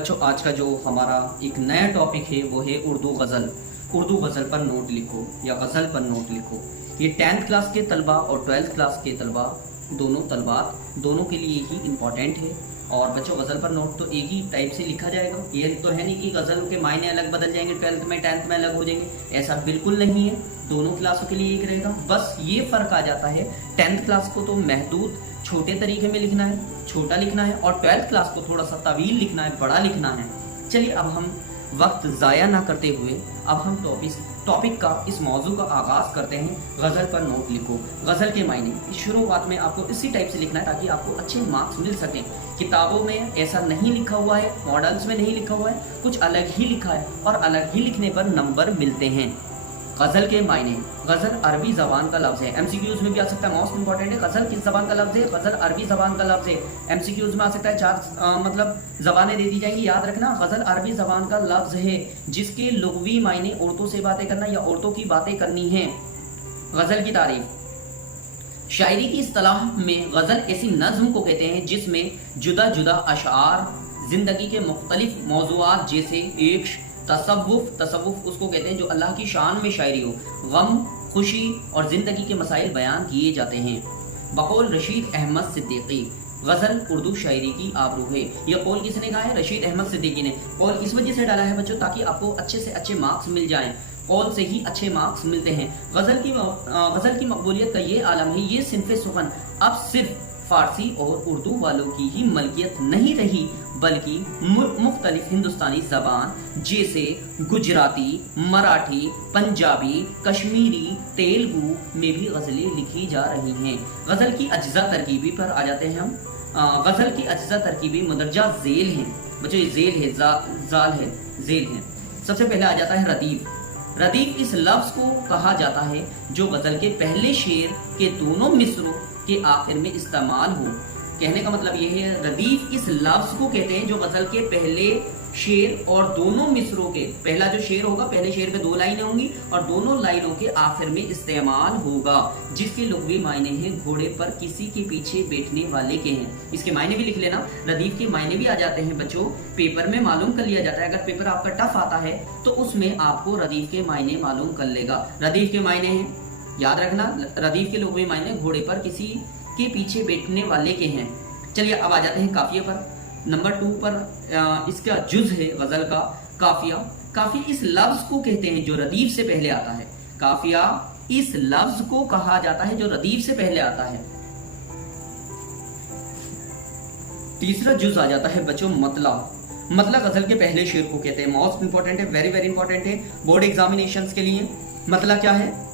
बच्चों आज का जो हमारा एक नया टॉपिक है वो है उर्दू गज़ल। उर्दू गज़ल पर नोट लिखो या गज़ल पर नोट लिखो। ये 10th क्लास के तलबा और 12th क्लास के तलबा दोनों के लिए ही इम्पॉर्टेंट है। और बच्चों गज़ल पर नोट तो एक ही टाइप से लिखा जाएगा। ये तो है नहीं कि गज़ल के मायने अलग बदल जाएंगे, 12th में 10th में अलग हो जाएंगे, ऐसा बिल्कुल नहीं है। दोनों क्लासों के लिए एक रहेगा। बस ये फ़र्क आ जाता है 10th क्लास को तो महदूद छोटे तरीके में लिखना है, छोटा लिखना है, और 12th क्लास को थोड़ा सा तवील लिखना है, बड़ा लिखना है। चलिए अब हम वक्त ज़ाया ना करते हुए अब हम टॉपिक का इस मौजू का आगाज़ करते हैं। गज़ल पर नोट लिखो। गज़ल के मायने शुरुआत में आपको इसी टाइप से लिखना है ताकि आपको अच्छे मार्क्स मिल सकें। किताबों में ऐसा नहीं लिखा हुआ है, मॉडल्स में नहीं लिखा हुआ है, कुछ अलग ही लिखा है और अलग ही लिखने पर नंबर मिलते हैं। गज़ल के मायने, गज़ल अरबी ज़बान का लफ्ज़ है, एमसीक्यूज़ में भी आ सकता है, मोस्ट इंपॉर्टेंट है। गज़ल किस ज़बान का लफ्ज़ है? गज़ल अरबी ज़बान का लफ्ज़ है। एमसीक्यूज़ में आ सकता है, 4 मतलब ज़बानें दे दी जाएंगी, याद रखना। गज़ल अरबी ज़बान का लफ्ज़ है जिसके लुग़वी मायने औरतों से बातें करना या औरतों की बातें करनी है। गज़ल की तारीफ, शायरी की इस्तिलाह में गज़ल ऐसी नज़्म को कहते हैं जिसमें जुदा जुदा अशआर ज़िंदगी के मुख्तलिफ मौज़ूआत जैसे इश्क़, तसव्वुफ उसको कहते हैं जो अल्लाह की शान में शायरी हो, गम, खुशी और ज़िंदगी के मसाइल बयान किए जाते हैं। बकौल रशीद अहमद सिद्दीकी, गज़ल उर्दू शायरी की आबरू है। यह कौल किसने कहा है? रशीद अहमद सिद्दीकी ने। और इस वजह से डाला है बच्चों ताकि आपको अच्छे से अच्छे मार्क्स मिल जाएं। कौल से ही अच्छे मार्क्स मिलते हैं। गज़ल की मकबूलियत का ये आलम है, ये सिन्फ़े सुखन अब सिर्फ फ़ारसी और उर्दू वालों की ही मलकियत नहीं रही, बल्कि मुख्तलिफ हिंदुस्तानी ज़बान जैसे गुजराती, मराठी, पंजाबी, कश्मीरी, तेलुगु में भी गज़लें लिखी जा रही हैं। गज़ल की अज्जा तरकीबी पर आ जाते हैं हम। गज़ल की अज्जा तरकीबी मुदर्जा ज़ेल हैं। बच्चों ये ज़ेल है, ज़ाल है, ज़ेल है। सबसे पहले आ जाता है रदीफ। रदीफ इस लफ्ज़ को कहा जाता है जो गज़ल के पहले शेर के दोनों मिसरों के आखिर में इस्तेमाल हो। कहने का मतलब ये है, रदीफ इस लफ्ज़ को कहते हैं जो गज़ल के पहले शेर और दोनों मिसरों के, पहला जो शेर होगा, पहले शेर पे 2 लाइनें होंगी और दोनों लाइनों के आखिर में इस्तेमाल होगा, जिसके लुग़वी मायने हैं घोड़े पर किसी के पीछे बैठने वाले के हैं। इसके मायने भी लिख लेना। रदीफ के मायने भी आ जाते हैं बच्चों, पेपर में मालूम कर लिया जाता है। अगर पेपर आपका टफ आता है तो उसमें आपको रदीफ के मायने मालूम कर लेगा। रदीफ के मायने हैं, याद रखना, रदीफ के लुग़वी मायने घोड़े पर किसी के पीछे बैठने वाले के हैं। चलिए अब आ जाते हैं काफिया पर। नंबर 2 पर इसका जुज़ है गज़ल का काफिया। काफिया इस लफ्ज़ को कहते हैं जो रदीफ से पहले आता है। काफिया इस लफ्ज़ को कहा जाता है जो रदीफ से पहले आता है। तीसरा जुज़ आ जाता है बच्चों मतला। मतला गज़ल के पहले शेर को कहते हैं। मोस्ट इंपॉर्टेंट है, वेरी वेरी इंपॉर्टेंट है बोर्ड एग्जामिनेशंस के लिए। मतला क्या है?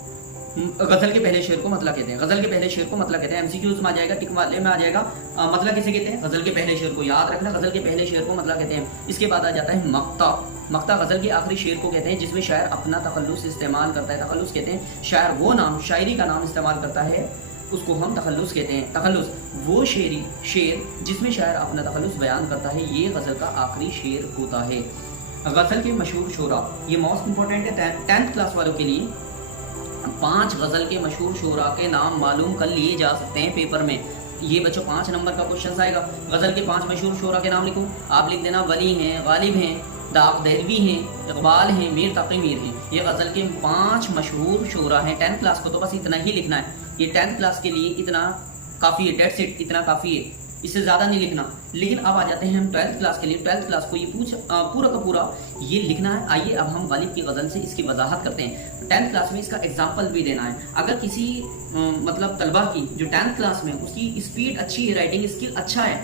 गज़ल के पहले शेर को मतला कहते हैं। गज़ल के पहले शेर को मतला कहते हैं। एमसीक्यूज़ में आ जाएगा, टिक वाले में आ जाएगा। मतला किसे कहते हैं? गज़ल के पहले शेर को। याद रखना, गज़ल के पहले शेर को मतला कहते हैं। इसके बाद आ जाता है मक्ता। मक्ता गज़ल के आखिरी शेर को कहते हैं जिसमें शायर अपना तखल्लुस इस्तेमाल करता है। तखल्लुस कहते हैं शायर वो नाम, शायरी का नाम इस्तेमाल करता है, उसको हम तखल्लुस कहते हैं। तखल्लुस वो शेर जिसमें शायर अपना तखल्लुस बयान करता है, ये गज़ल का आखिरी शेर होता है। गज़ल के मशहूर शोरा, ये मोस्ट इंपॉर्टेंट है 10th क्लास वालों के लिए। 5 गज़ल के मशहूर शोरा के नाम मालूम कर लिए जा सकते हैं पेपर में। ये बच्चों 5 नंबर का क्वेश्चन आएगा। गज़ल के 5 मशहूर शोरा के नाम लिखो। आप लिख देना, वली हैं, गालिब हैं, दाग दहलवी हैं, इकबाल हैं, मीर तक़ी मीर हैं। ये गज़ल के 5 मशहूर शोरा हैं। 10th क्लास को तो बस इतना ही लिखना है। ये 10th क्लास के लिए इतना काफ़ी है, डेट्स इट, इतना काफ़ी है, इससे ज़्यादा नहीं लिखना। लेकिन अब आ जाते हैं हम 12th क्लास के लिए। 12th क्लास को ये पूरा का पूरा ये लिखना है। आइए अब हम गालिब की गज़ल से इसकी वजाहत करते हैं। 10th क्लास में इसका एग्जाम्पल भी देना है। अगर किसी मतलब तलबा की जो 10th क्लास में उसकी स्पीड अच्छी है, राइटिंग स्किल अच्छा है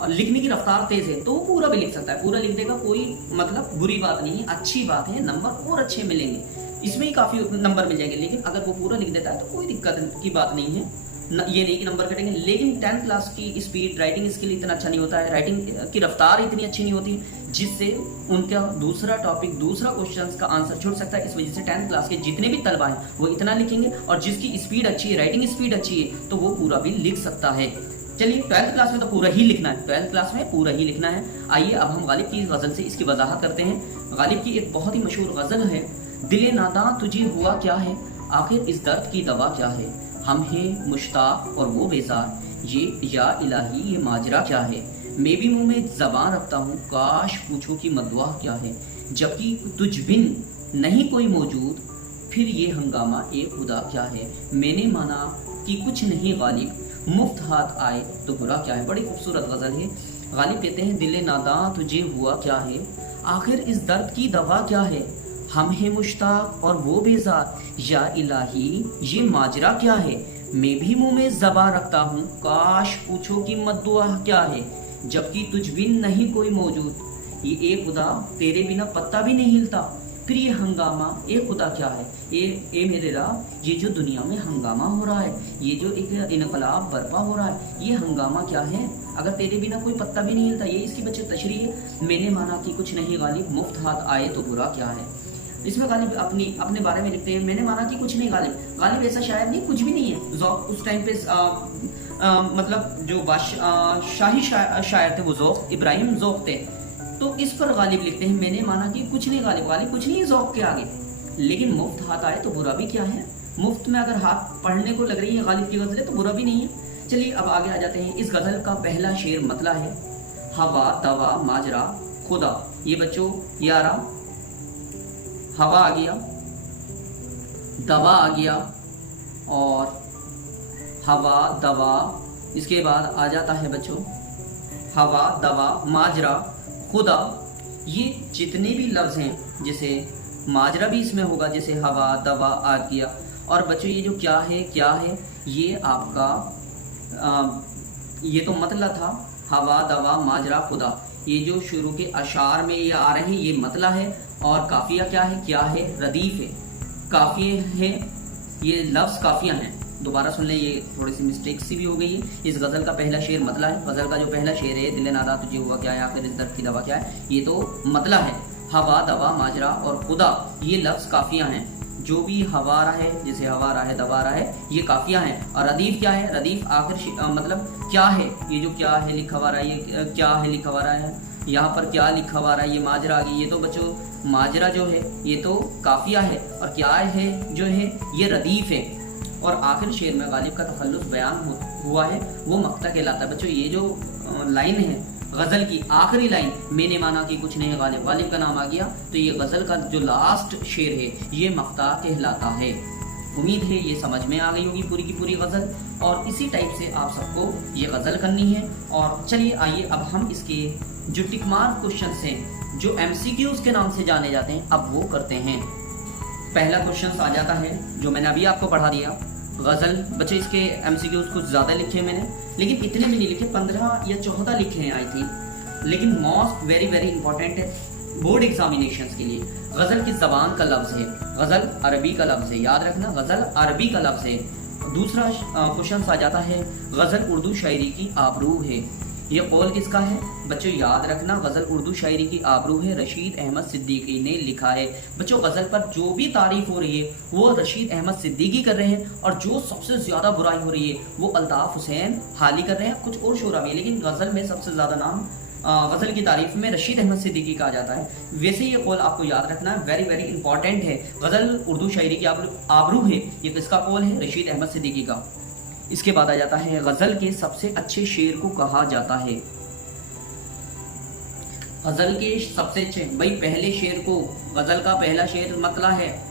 और लिखने की रफ्तार तेज़ है तो वो पूरा भी लिख सकता है। पूरा लिख देगा, कोई मतलब बुरी बात नहीं है, अच्छी बात है, नंबर और अच्छे मिलेंगे, इसमें ही काफ़ी नंबर मिल जाएंगे। लेकिन अगर वो पूरा लिख देता है तो कोई दिक्कत की बात नहीं है, ये नहीं कि नंबर कटेंगे। लेकिन 10th क्लास की स्पीड, राइटिंग स्किल इतना अच्छा नहीं होता है, राइटिंग की रफ्तार इतनी अच्छी नहीं होती, जिससे उनका दूसरा टॉपिक, दूसरा क्वेश्चन का आंसर छूट सकता है। इस वजह से 10th क्लास के जितने भी तलबा हैं वो इतना लिखेंगे, और जिसकी स्पीड अच्छी है, राइटिंग स्पीड अच्छी है, तो वो पूरा भी लिख सकता है। चलिए 12th क्लास में तो पूरा ही लिखना है, 12th क्लास में पूरा ही लिखना है। आइए अब हम गालिब की गज़ल से इसकी वजाहत करते हैं। गालिब की एक बहुत ही मशहूर गज़ल है, दिले नादां तुझे हुआ क्या है, आखिर इस दर्द की दवा क्या है, हम हैं मुश्ताक और वो बेजार, ये या इलाही ये माजरा क्या है, मैं भी मुंह में जबान रखता हूँ, काश पूछो कि मदुआ क्या है, जबकि तुझ बिन नहीं कोई मौजूद, फिर ये हंगामा ए खुदा क्या है। मैंने माना कि कुछ नहीं गालिब, मुफ्त हाथ आए तो बुरा क्या है। बड़ी खूबसूरत गज़ल है। गालिब कहते हैं, दिले नादां तुझे हुआ क्या है, आखिर इस दर्द की दवा क्या है। हम हैं मुश्ताक और वो बेजार, या इलाही ये माजरा क्या है। मैं भी मुंह में ज़बान रखता हूँ, काश पूछो कि मद्दुआ क्या है, जबकि तुझ बिन नहीं कोई मौजूद। ये ए खुदा तेरे बिना पत्ता भी नहीं हिलता, फिर ये हंगामा ए खुदा क्या है। ए मेरे रब, ये जो दुनिया में हंगामा हो रहा है, ये जो एक इनकलाब बर्पा हो रहा है, ये हंगामा क्या है, अगर तेरे बिना कोई पत्ता भी नहीं हिलता। ये इसकी बच्चे तशरीह है। मैंने माना कि कुछ नहीं गालिब, मुफ्त हाथ आए तो बुरा क्या है। इसमें गालिब अपने बारे में लिखते हैं, मैंने माना कि कुछ नहीं गालिब। गालिब ऐसा शायर नहीं, कुछ भी नहीं है। ज़ौक़ उस टाइम पे मतलब जो शाही शायर थे वो ज़ौक़ इब्राहिम ज़ौक़ थे, तो इस पर गालिब लिखते हैं, मैंने माना कि कुछ नहीं गालिब, गालिब कुछ नहीं है ज़ौक़ के आगे, लेकिन मुफ्त हाथ आए तो बुरा भी क्या है। मुफ्त में अगर हाथ पढ़ने को लग रही है गालिब की गज़लें तो बुरा भी नहीं है। चलिए अब आगे आ जाते हैं। इस गज़ल का पहला शेर मतला है, हवा दवा माजरा खुदा। ये बच्चों ये आ रहा, हवा आ गया, दवा आ गया और हवा दवा, इसके बाद आ जाता है बच्चों हवा दवा माजरा खुदा। ये जितने भी लफ्ज़ हैं, जैसे माजरा भी इसमें होगा, जैसे हवा दवा आ गया। और बच्चों ये जो क्या है, ये आपका ये तो मतला था, हवा दवा माजरा खुदा। ये जो शुरू के अशार में ये आ रहे हैं ये मतला है। और काफिया क्या है, रदीफ है। काफिया है, ये लफ्ज़ काफिया हैं। दोबारा सुन लें, ये थोड़ी सी मिस्टेक सी भी हो गई है। इस गज़ल का पहला शेर मतला है। गज़ल का जो पहला शेर है, दिले नादा तुझे हुआ क्या है, आखिर इस दर्द की दवा क्या है, ये तो मतला है। हवा दवा माजरा और खुदा ये लफ्ज़ काफिया हैं। जो भी हवा रहा है, जैसे हवा रहा है दवा रहा है, ये काफिया हैं। और रदीफ क्या है, रदीफ आखिर मतलब क्या है, ये जो क्या है लिखा हुआ रहा है, ये क्या है लिखा हुआ रहा है, यहाँ पर क्या लिखा हुआ रहा है, ये माजरा आ गई। ये तो बच्चों माजरा जो है ये तो काफिया है, और क्या है जो है ये रदीफ है। और आखिर शेर में गालिब का तखल्लुस बयान हुआ है, वो मक्ता कहलाता है। बच्चों ये जो लाइन है गज़ल की आखिरी लाइन, मैंने माना कि कुछ नहीं गालिब, गालिब का नाम आ गया, तो ये गज़ल का जो लास्ट शेर है ये मक्ता कहलाता है। उम्मीद है ये समझ में आ गई होगी पूरी की पूरी गज़ल, और इसी टाइप से आप सबको ये गज़ल करनी है। और चलिए आइए अब हम इसके जो टिकमार क्वेश्चन हैं, जो MCQs के नाम से जाने जाते हैं, अब वो करते हैं। पहला क्वेश्चन आ जाता है जो मैंने अभी आपको पढ़ा दिया, गज़ल। बच्चे इसके MCQs कुछ ज़्यादा लिखे हैं मैंने, लेकिन इतने भी नहीं लिखे, 15 या 14 लिखे हैं आई थिंक। लेकिन मोस्ट वेरी इंपॉर्टेंट है बोर्ड एग्जामिनेशंस के लिए। गज़ल किस ज़बान का लफ्ज़ है, गज़ल अरबी का लफ्ज़ है, याद रखना गज़ल अरबी का लफ्ज़ है। दूसरा क्वेश्चन आ जाता है, गज़ल उर्दू शायरी की आबरू है, ये कौल किसका है। बच्चों याद रखना गज़ल उर्दू शायरी की आबरू है, रशीद अहमद सिद्दीकी ने लिखा है। बच्चों गज़ल पर जो भी तारीफ हो रही है वो रशीद अहमद सिद्दीकी कर रहे हैं, और जो सबसे ज़्यादा बुराई हो रही है वो अल्ताफ़ हुसैन हाली कर रहे हैं। कुछ और शोरा में, लेकिन गज़ल में सबसे ज़्यादा नाम गज़ल की तारीफ में रशीद अहमद सिद्दीकी का आ जाता है। वैसे ये कौल आपको याद रखना है, वेरी इंपॉर्टेंट है। गज़ल उर्दू शायरी की आबरू है, ये किसका कौल है, रशीद अहमद सिद्दीकी का। इसके बाद आ जाता है, गज़ल के सबसे अच्छे शेर को कहा जाता है। गज़ल के सबसे अच्छे, भाई पहले शेर को, गज़ल का पहला शेर मतला है,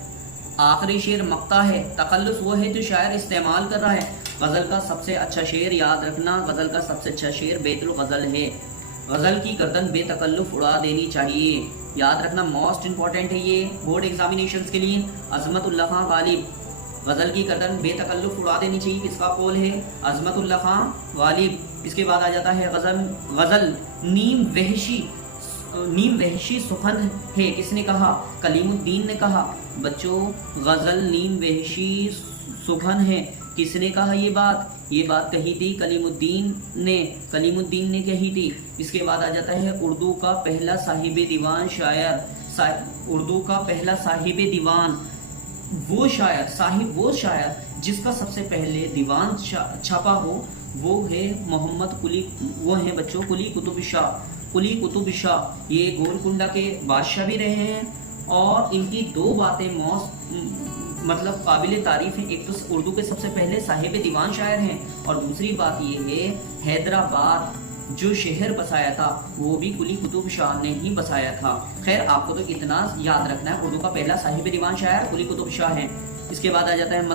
आखिरी शेर मक्ता है, तखल्लुस वो है जो शायर इस्तेमाल कर रहा है। गज़ल का सबसे अच्छा शेर याद रखना, गज़ल का सबसे अच्छा शेर बैतुल गज़ल है। गज़ल की गर्दन बेतकल्लुफ उड़ा देनी चाहिए, याद रखना मोस्ट इंपॉर्टेंट है ये बोर्ड एग्जामिनेशंस के लिए। अज़मतुल्लाह खां गालिब, गज़ल की गर्दन बेतकल्लुफ उड़ा देनी चाहिए, किसका कौल है, अज़मतुल्लाह खां गालिब। इसके बाद आ जाता है, गज़ल नीम वहशी सुखन है, किसने कहा, कलीमुद्दीन ने कहा। बच्चों गज़ल नीम वहशी सुखन है, किसने कहा ये बात कही थी कलीमुद्दीन ने कही थी। इसके बाद आ जाता है, उर्दू का पहला साहिब दीवान शायर, उर्दू का पहला साहिब दीवान वो शायर जिसका सबसे पहले दीवान छपा हो, वो है मोहम्मद कुली, वो है बच्चों कुली कुतुब शाह। ये गोलकुंडा के बादशाह भी रहे हैं, और इनकी दो बातें मतलब काबिल तारीफ है। एक तो उर्दू के सबसे पहले साहिब दीवान शायर हैं, और दूसरी बात ये है जो शहर बसाया था वो भी कुली कुतुब शाह ने ही बसाया था। खैर आपको तो इतना याद रखना है, उर्दू का पहला साहिब दीवान शायर कुली कुतुब शाह है। इसके बाद आ जाता है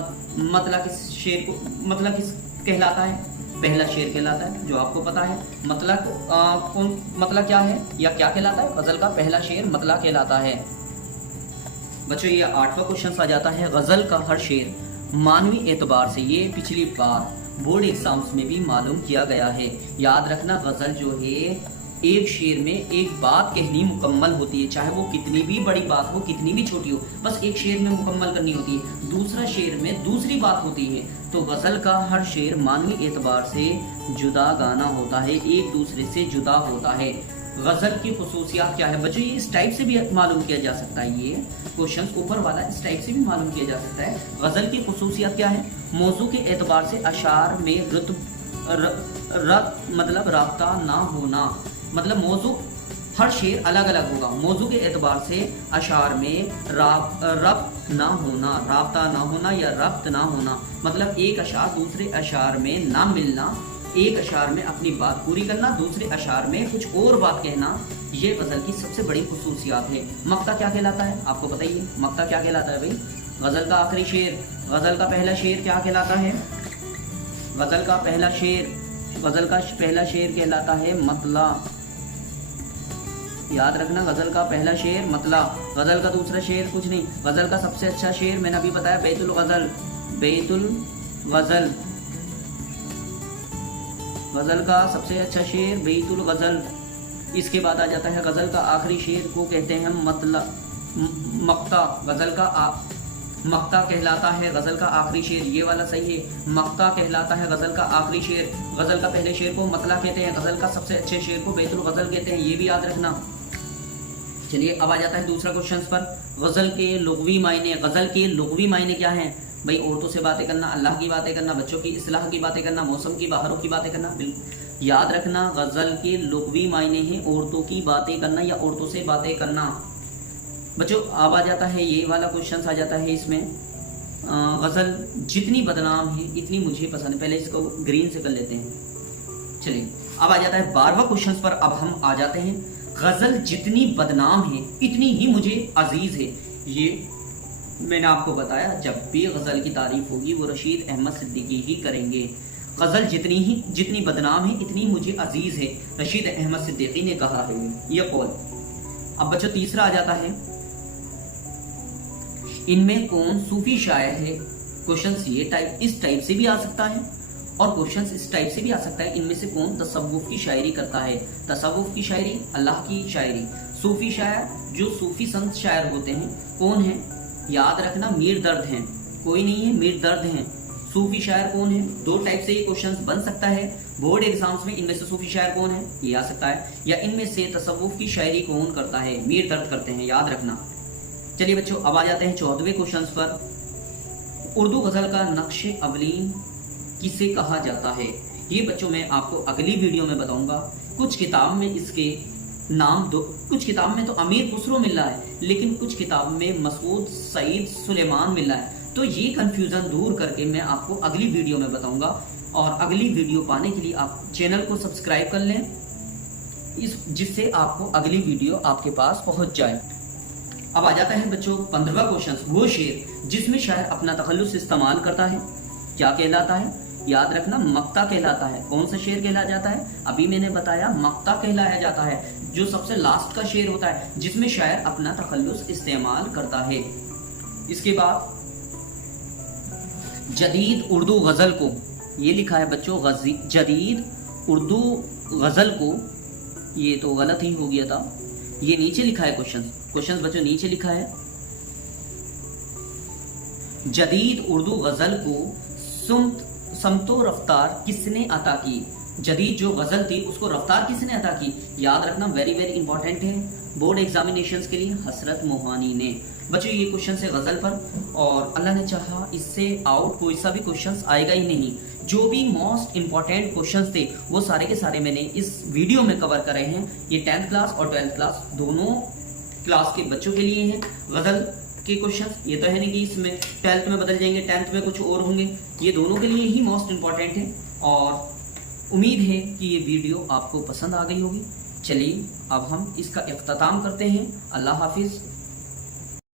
मतला किस शेर को, मतला किस कहलाता है, पहला शेर कहलाता है जो आपको पता है। मतला कौन, मतला क्या है या क्या कहलाता है, गजल का पहला शेर मतला कहलाता है। बच्चों ये 8वां क्वेश्चन आ जाता है, गजल का हर शेर मानवी एतबार से, ये पिछली बार बोर्ड एग्जाम्स में भी मालूम किया गया है। याद रखना गजल जो है एक शेर में एक बात कहनी मुकम्मल होती है, चाहे वो कितनी भी बड़ी बात हो कितनी भी छोटी हो, बस एक शेर में मुकम्मल करनी होती है। दूसरा शेर में दूसरी बात होती है। तो गजल का हर शेर मानवी एतबार से जुदा गाना होता है, एक दूसरे से जुदा होता है। गजल की खुसूसियात क्या है बच्चों, ये इस टाइप से भी मालूम किया जा सकता है। ये क्वेश्चन ऊपर वाला इस टाइप से भी मालूम किया जा सकता है। गजल की खुसूसियात क्या है, मौजू के एतबार से अशार में मतलब राब्ता ना होना, मतलब मौजू हर शेर अलग अलग होगा। मौजू के एतबार से अशार में रब्त ना होना, राब्ता ना होना या रब्त ना होना, मतलब एक अशार दूसरे अशार में ना मिलना, एक अशार में अपनी बात पूरी करना, दूसरे अशार में कुछ और बात कहना, ये गजल की सबसे बड़ी खुसूसियात है। मक्ता क्या कहलाता है आपको पता ही है, मक्ता क्या कहलाता है भाई, गजल का आखिरी शेर, गजल का पहला शेर क्या कहलाता है, गजल का पहला शेर, गजल का पहला शेर कहलाता है मतला। याद रखना गजल का पहला शेर मतला। गजल का दूसरा शेर कुछ नहीं, गजल का सबसे अच्छा शेर मैंने अभी बताया बैतुल गजल, बैतुल गजल, गजल का सबसे अच्छा शेर बैतुल गजल। इसके बाद आ जाता है गजल का आखिरी शेर को कहते हैं मतला, मक्ता। गजल का मक्ता कहलाता है गजल का आखिरी शेर, ये वाला सही है, मक्ता कहलाता है गजल का आखिरी शेर। गजल का पहले शेर को मतला कहते हैं, गजल का सबसे अच्छे शेर को बैतुल गजल कहते हैं, ये भी याद रखना। चलिए अब आ जाता है दूसरा क्वेश्चन पर, गजल के लुग़वी मायने। गजल के लुग़वी मायने क्या है भाई, औरतों से बातें करना, अल्लाह की बातें करना, बच्चों की इस्लाह की बातें करना, मौसम की बहारों की बातें करना। बिल्कुल याद रखना गजल के लुग़वी मायने हैं औरतों की बातें करना या औरतों से बातें करना। बच्चों अब आ जाता है ये वाला क्वेश्चन आ जाता है इसमें, गजल जितनी बदनाम है इतनी मुझे पसंद है। पहले इसको ग्रीन से कर लेते हैं। चलिए अब आ जाता है 12वां क्वेश्चन पर। अब हम आ जाते हैं, गजल जितनी बदनाम है इतनी ही मुझे अजीज है। ये मैंने आपको बताया जब भी गजल की तारीफ होगी वो रशीद अहमद सिद्दीकी ही करेंगे। गजल जितनी बदनाम है इतनी मुझे अजीज है, रशीद अहमद सिद्दीकी ने कहा है ये कौल। अब बच्चों तीसरा आ जाता है, इनमें कौन सूफी शायर है। क्वेश्चन ये इस टाइप से भी आ सकता है और क्वेश्चन इस टाइप से भी आ सकता है, इनमें से कौन तसव्वुफ की शायरी करता है। तसव्वुफ की शायरी, अल्लाह की शायरी। सूफी शायर जो सूफी संत शायर होते हैं कौन है, याद रखना मीर दर्द हैं, कोई नहीं है मीर दर्द हैं। सूफी शायर कौन है, दो टाइप से ये क्वेश्चन बन सकता है बोर्ड एग्जाम्स में, इनमें से सूफी शायर कौन है ये आ सकता है, या इनमें से तसव्वुफ की शायरी कौन करता है, मीर दर्द करते हैं, याद रखना। चलिए बच्चों अब आ जाते हैं 14वें क्वेश्चन पर, उर्दू गजल का नक्शे अवलीन किसे कहा जाता है। ये बच्चों मैं आपको अगली वीडियो में बताऊंगा। कुछ किताब में इसके नाम दो, कुछ किताब में तो अमीर खुसरो मिल रहा है, लेकिन कुछ किताब में मसूद सईद सुलेमान मिल रहा है। तो ये कंफ्यूजन दूर करके मैं आपको अगली वीडियो में बताऊंगा, और अगली वीडियो पाने के लिए आप चैनल को सब्सक्राइब कर लें, जिससे आपको अगली वीडियो आपके पास पहुंच जाए। अब आ जाता है बच्चों 15वां क्वेश्चन, वो शेर जिसमें शायर अपना तखल्लुस इस्तेमाल करता है क्या कहलाता है, याद रखना मक्ता कहलाता है। कौन सा शेर कहला जाता है, अभी मैंने बताया मक्ता कहलाया जाता है, जो सबसे लास्ट का शेर होता है जिसमें शायर अपना तखल्लुस इस्तेमाल करता है। इसके बाद जदीद उर्दू गजल को, ये लिखा है बच्चों जदीद उर्दू गजल को, ये तो गलत ही हो गया था, ये नीचे लिखा है क्वेश्चन बच्चों नीचे लिखा है, जदीद उर्दू गजल को समतो रफ्तार किसने अता की। जदीद जो गजल थी उसको रफ्तार किसने अता की, याद रखना वेरी वेरी इंपॉर्टेंट है बोर्ड एग्जामिनेशंस के लिए, हसरत मोहानी ने। बच्चों ये क्वेश्चन है गजल पर, और अल्लाह ने चाहा इससे आउट कोई सा भी क्वेश्चन आएगा ही नहीं। जो भी मोस्ट इंपॉर्टेंट क्वेश्चंस थे वो सारे के सारे मैंने इस वीडियो में कवर करे हैं। ये 10th क्लास और 12th क्लास दोनों क्लास के बच्चों के लिए हैं गजल के क्वेश्चंस। ये तो है नहीं कि इसमें 12th में बदल जाएंगे, 10th में कुछ और होंगे, ये दोनों के लिए ही मोस्ट इंपॉर्टेंट है। और उम्मीद है कि ये वीडियो आपको पसंद आ गई होगी। चलिए अब हम इसका इख्तिताम करते हैं। अल्लाह हाफिज़।